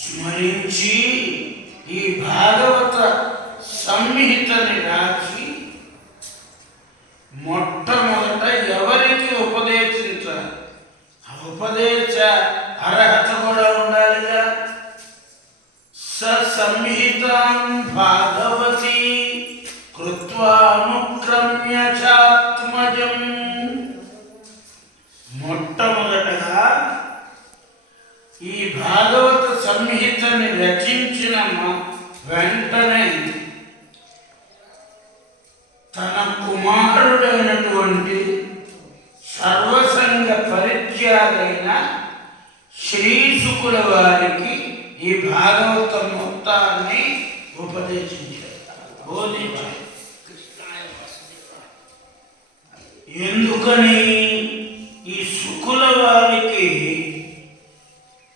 స్మరించి ఈ భాగవత సంహితని రాసి మొట్టమొదట ఎవరికి ఉపదేశించాలి? ఉపదేశ అర్హత కూడా ఉండాలిగా. సంహితాం భాగవతి కృత్వానుక్రమ్య చాత్మజం. మొట్టమొదటగా ఈ భాగవత సంహితని రచించిన వెంటనే తన కుమారుడైనటువంటి సర్వసంగ పరిత్యాగైన శ్రీశుకుల వారికి ఈ భాగవతం మొత్తాన్ని బోధించారు. ఎందుకని? ఈ శుకుల వారికి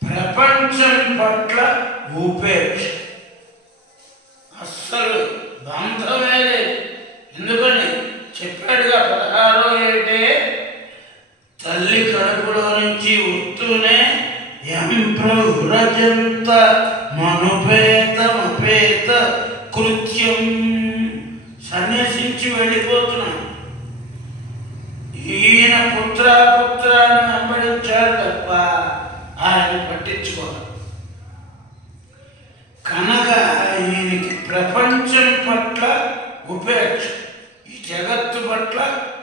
ప్రపంచం పట్ల ఉపేక్ష, అస్సలు బంధమే లేదు. ఎందుకని చెప్పాడుగా 16వ ఏటే తల్లి కడుపులో నుంచి వస్తూనే వ్రజంత మనుపేత కృత్యం సన్యసించి వెళ్ళిపోతున్నాడు. ఈయన పుత్రాన్ని వెంబడించాడు తప్ప ఆయన పట్టించుకోవాలి. కనుక ఈయనకి ప్రపంచం పట్ల ఉపేక్ష, ఈ జగత్తు పట్ల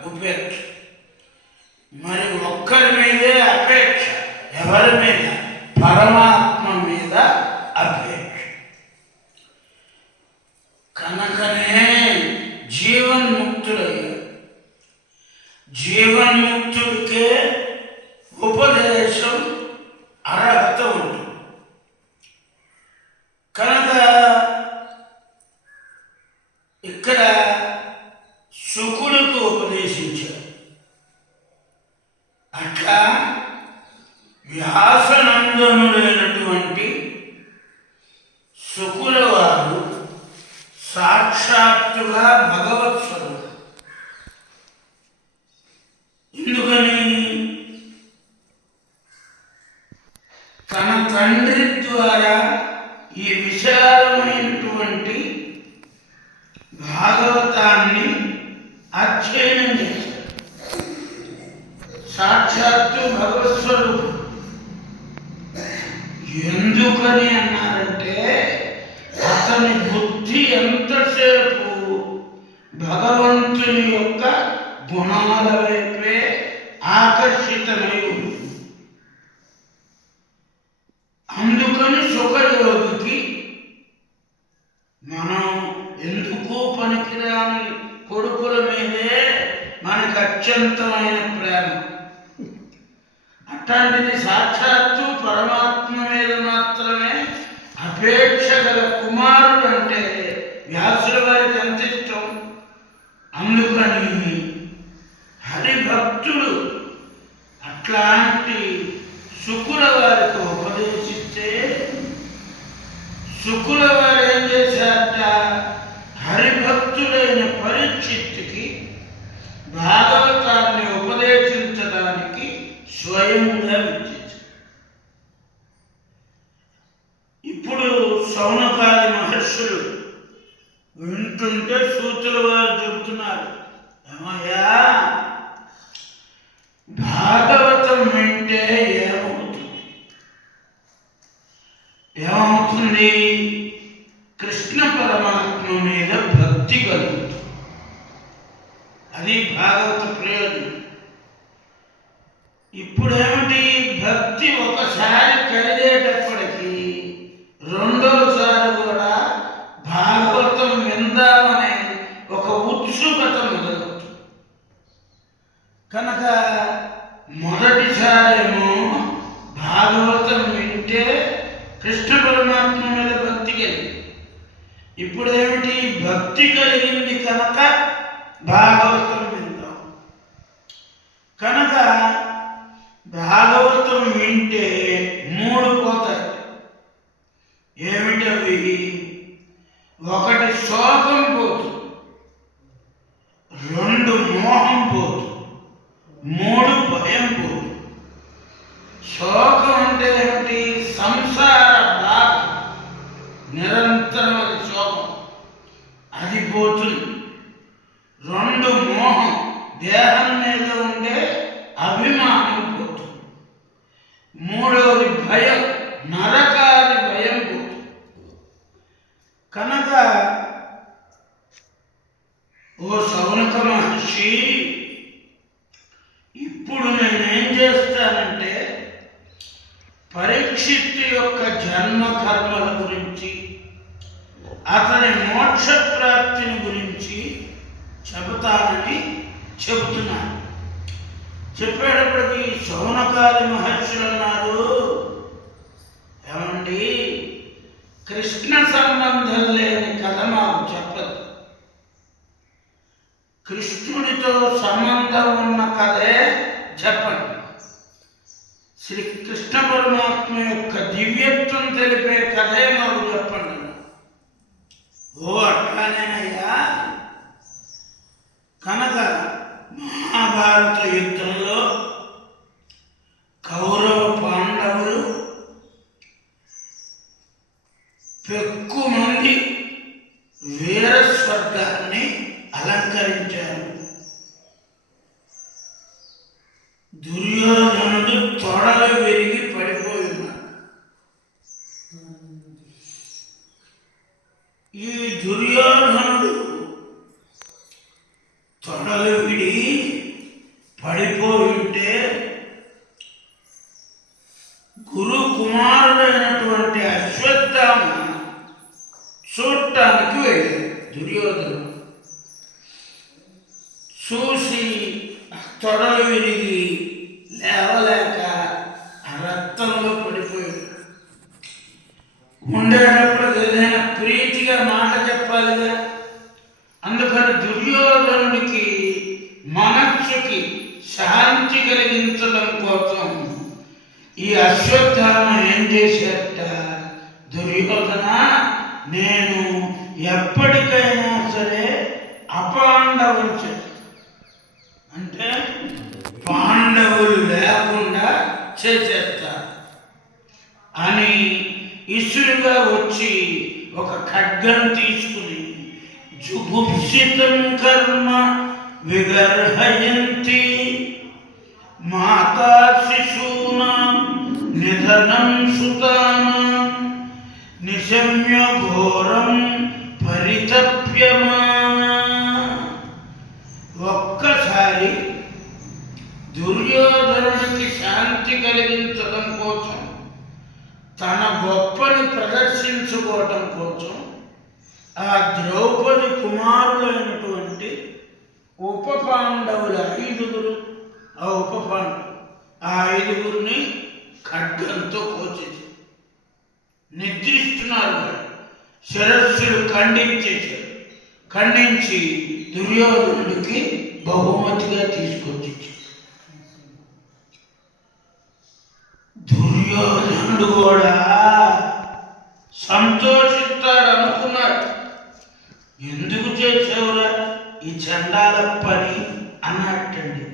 ఉపేక్ష. మరి ఒక్కరి మీదే అపేక్ష. ఎవరి మీద? పరమాత్మ మీద అపేక్ష. కనుకనే జీవన్ముక్తుడయ్యాడు. జీవన్ముక్తుడికే ఉపదేశం అర్హత ఉంటుంది. కనుక ఇక్కడ శుకులకు ఉపదేశించారు. అట్లా వ్యాసనందనుడైనటువంటి శుకుల వారు సాక్షాత్తుగా భగవత్స్వరూపుడు. ఎందుకని? తన తండ్రి ద్వారా ఈ విశాలమైనటువంటి భాగవతాన్ని అధ్యయనం చేశారు. సాక్షాత్తు భగవత్స్వరూపుడు. ఎందుకని అన్నారంటే అతని బుద్ధి ఎంతసేపు భగవంతుని యొక్క గుణాల వైపే ఆకర్షితమై ఉంది. అందుకని సుఖయోగికి మనం ఎందుకు పనికిరాని కొడుకుల మీదే మనకు అత్యంతమైన ప్రేమ. అట్లాంటిది సాక్షాత్తు పరమాత్మ మీద మాత్రమే అపేక్ష గల కుమారుడు అంటే వ్యాసుల వారికి ఎంత ఇష్టం. అందుకని హరిభక్తుడు అట్లాంటి శుకుల వారికి ఉపదేశిస్తే శుకుల వారు ఏం చేశారట? హరిభక్తుడైన పరీక్షిత్తుకి భాగవతాన్ని ఉపదేశించడానికి స్వయంగా విచ్చేశారు. ఇప్పుడు శౌనకాది మహర్షులు వింటుంటే సూతుల వారు చెబుతున్నారు, ఏమయ్యా భాగవతం వింటే ఏమవుతుంది? కృష్ణ పరమాత్మ మీద భక్తి కలుగుతుంది. అది భాగవత ప్రయోజనం. ఇప్పుడేమిటి? భక్తి ఒకసారి కలిగేటప్పటికీ రెండోసారి కూడా భాగవతం విందామనే ఒక ఉత్సుకత మొదలవుతుంది. కనుక మొదటిసారేమో భాగవతం వింటే కృష్ణ పరమాత్మ మీద భక్తి కలిగింది. ఇప్పుడేమిటి? భక్తి కలిగింది కనుక భాగవతం విందాం. కనుక భాగవతం వింటే 3 పోతాయి. ఏమిటవి? 1 శోకం పోతుంది, 2 మోహం పోతుంది, 3 భయం పోతుంది, ఏం చేస్తానంటే పరీక్షిత్తు యొక్క జన్మ కర్మల గురించి, అతని మోక్ష ప్రాప్తిని గురించి చెబుతానని చెబుతున్నాను. చెప్పేటప్పటికి శౌనకాది మహర్షులు అన్నారు, ఏమండి కృష్ణ సంబంధం లేని కథ మాకు చెప్పదు, కృష్ణుడితో సంబంధం ఉన్న కథే చెప్పండి. శ్రీకృష్ణ పరమాత్మ యొక్క దివ్యత్వం తెలిపే కథే మాకు చెప్పండి. ఓ అట్లానేనయ్యా, కనుక మహాభారత యుద్ధంలో కౌరవ పాండవులు పెక్కు మంది వీరస్వర్గాన్ని అలంకరించారు. దుర్యోధనుడు తొడలు విరిగి పడిపోయి ఉన్నాడు. ఈ దుర్యోధనుడు తొడలు విడి పడిపోయి ఉంటే గురు కుమారుడైనటువంటి అశ్వత్థామ చూడటానికి వెళ్ళాడు. దుర్యోధనుడు చూసి తొడలు విరిగి లేవలేక రక్తంలో పడిపోయాడు. ఉండేటప్పుడు ఏదైనా ప్రీతిగా మాట చెప్పాలిగా, అందుకని దుర్యోధనుడికి మనస్సుకి శాంతి కలిగించడం కోసం ఈ అశ్వత్థామ ఏం చేశారట, దుర్యోధన నేను ఎప్పటికైనా సరే అపాండవులు అంటే పాండవులు లేకుండా చేసేస్తా అని ఇసురుగా వచ్చి ఒక ఖడ్గం తీసుకుని జుగుప్సితం కర్మ విగర్హయంతి మాతా శిశూనాం నిధనం సుతానాం నిశమ్య ఘోరం పరితప్యమానా. ఒక్కసారి దుర్యోధనుడికి శాంతి కలిగించడం కోసం, తన గొప్పని ప్రదర్శించుకోవటం కోసం ఆ ద్రౌపది కుమారులైనటువంటి ఉప పాండవులు 5 ఆ ఉప పాండవులు ఆ 5 ఖడ్గంతో కోసేసి నిద్రిస్తున్నారు. శిరస్సులు ఖండించి దుర్యోధనుడికి బహుమతిగా తీసుకొచ్చి, దుర్యోధనుడు కూడా సంతోషిస్తాడు అనుకున్నాడు. ఎందుకు చేసేవరా ఈ చండాల పని అన్నట్టండి.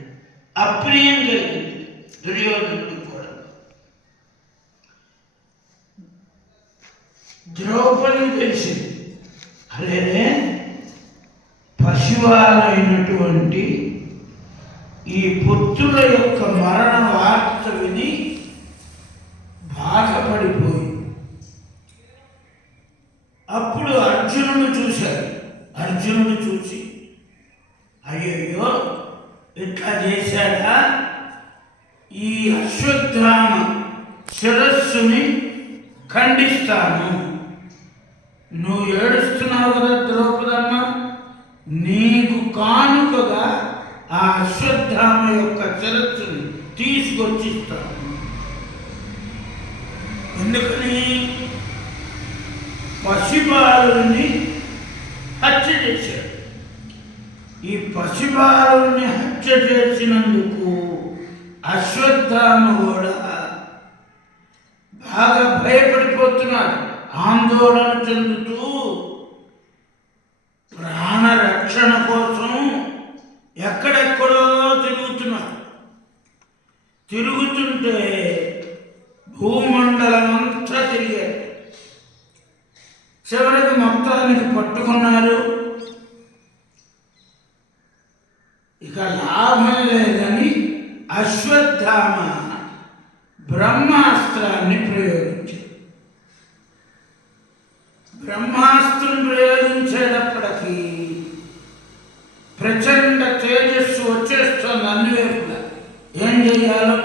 అప్రియం జరిగింది దుర్యోధనుడికి కూడా. ద్రౌపది తెలిసింది, అరే పశువాలైనటువంటి ఈ పుత్రుల యొక్క మరణ వార్త విని బాధపడిపోయి అప్పుడు అర్జునుడు చూశాడు. అర్జునుడు చూసి, అయ్యయ్యో ఇట్లా చేశాడా, ఈ అశ్వత్థామ శిరస్సుని ఖండిస్తాను. నువ్వు ఏడుస్తున్నావు కదా ద్రౌపదమ్మ, నీకు కానుకగా ఆ అశ్వత్థామ యొక్క శిరస్సుని తీసుకొచ్చిస్తాను. ఎందుకని పసిబాలుని హత్య చేశాడు. ఈ పసిబాలుని హత్య చేసినందుకు అశ్వత్థామ కూడా బాగా భయపడిపోతున్నాడు, ఆందోళన చెందుతూ ప్రాణరక్షణ కోసం ఎక్కడెక్కడో తిరుగుతుంటే భూమండలం అంతా తిరిగారు. చివరికి మొత్తానికి పట్టుకున్నారు. ఇక లాభం లేదని అశ్వత్థామ బ్రహ్మాస్త్రాన్ని ప్రయోగించాడు. బ్రహ్మాస్త్రం ప్రయోగించేటప్పటికీ ప్రచండ తేజస్సు వచ్చేస్తుంది అన్ని వైపులా. ఏం చేయాలి? ఇంద్రియాలు